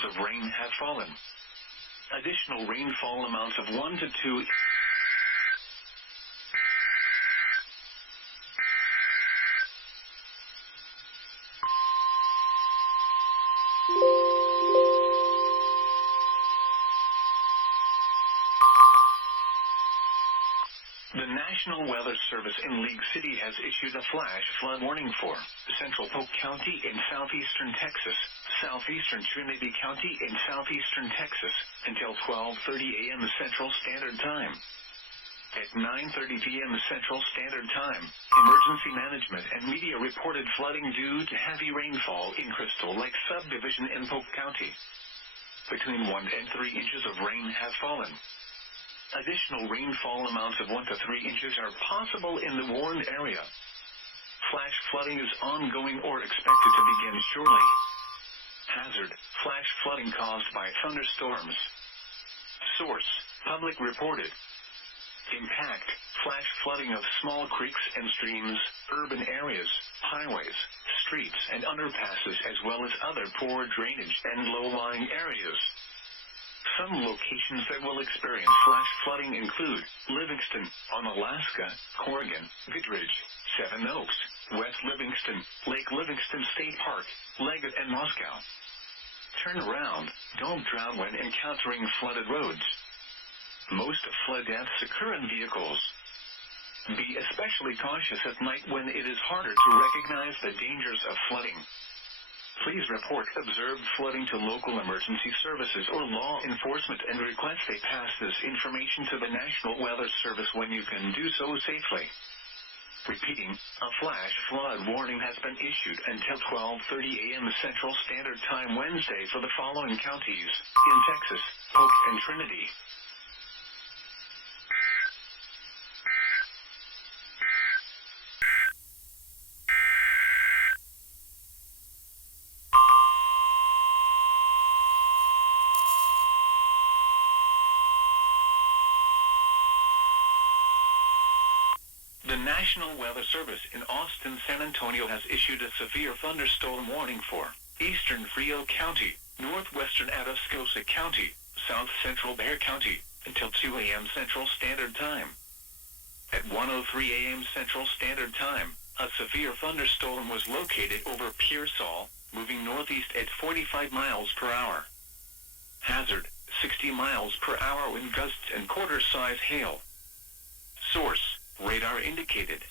inches of rain have fallen. Additional rainfall amounts of 1 to 2 The National Weather Service in League City has issued a flash flood warning for Central Polk County in southeastern Texas, southeastern Trinity County in southeastern Texas, until 12:30 a.m. Central Standard Time. At 9:30 p.m. Central Standard Time, Emergency Management and media reported flooding due to heavy rainfall in Crystal Lake subdivision in Polk County. Between 1 and 3 inches of rain have fallen. Additional rainfall amounts of 1 to 3 inches are possible in the warned area. Flash flooding is ongoing or expected to begin shortly. Hazard: flash flooding caused by thunderstorms. Source: public reported. Impact: flash flooding of small creeks and streams, urban areas, highways, streets and underpasses as well as other poor drainage and low-lying areas. Some locations that will experience flash flooding include Livingston, on Alaska, Corrigan, Goodrich, Seven Oaks, West Livingston, Lake Livingston State Park, Leggett and Moscow. Turn around, don't drown when encountering flooded roads. Most flood deaths occur in vehicles. Be especially cautious at night when it is harder to recognize the dangers of flooding. Please report observed flooding to local emergency services or law enforcement and request they pass this information to the National Weather Service when you can do so safely. Repeating, a flash flood warning has been issued until 12:30 a.m. Central Standard Time Wednesday for the following counties in Texas, Polk and Trinity. The National Weather Service in Austin, San Antonio has issued a severe thunderstorm warning for eastern Frio County, northwestern Atascosa County, south central Bexar County, until 2 a.m. Central Standard Time. At 1:03 a.m. Central Standard Time, a severe thunderstorm was located over Pearsall, moving northeast at 45 miles per hour. Hazard: 60 miles per hour wind gusts and quarter-size hail. Source: radar indicated.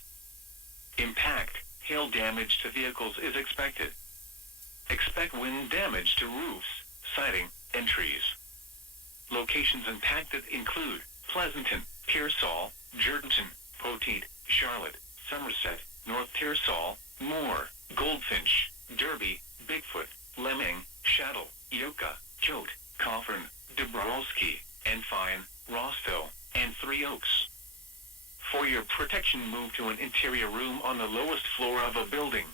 Impact: hail damage to vehicles is expected. Expect wind damage to roofs, siding, and trees. Locations impacted include Pleasanton, Pearsall, Jordanton, Poteet, Charlotte, Somerset, North Pearsall, Moore, Goldfinch, Derby, Bigfoot, Lemming, Shaddle, Yoka, Choate, Coffin, Dabrowski, Enfine, Rossville, and Three Oaks. For your protection, move to an interior room on the lowest floor of a building.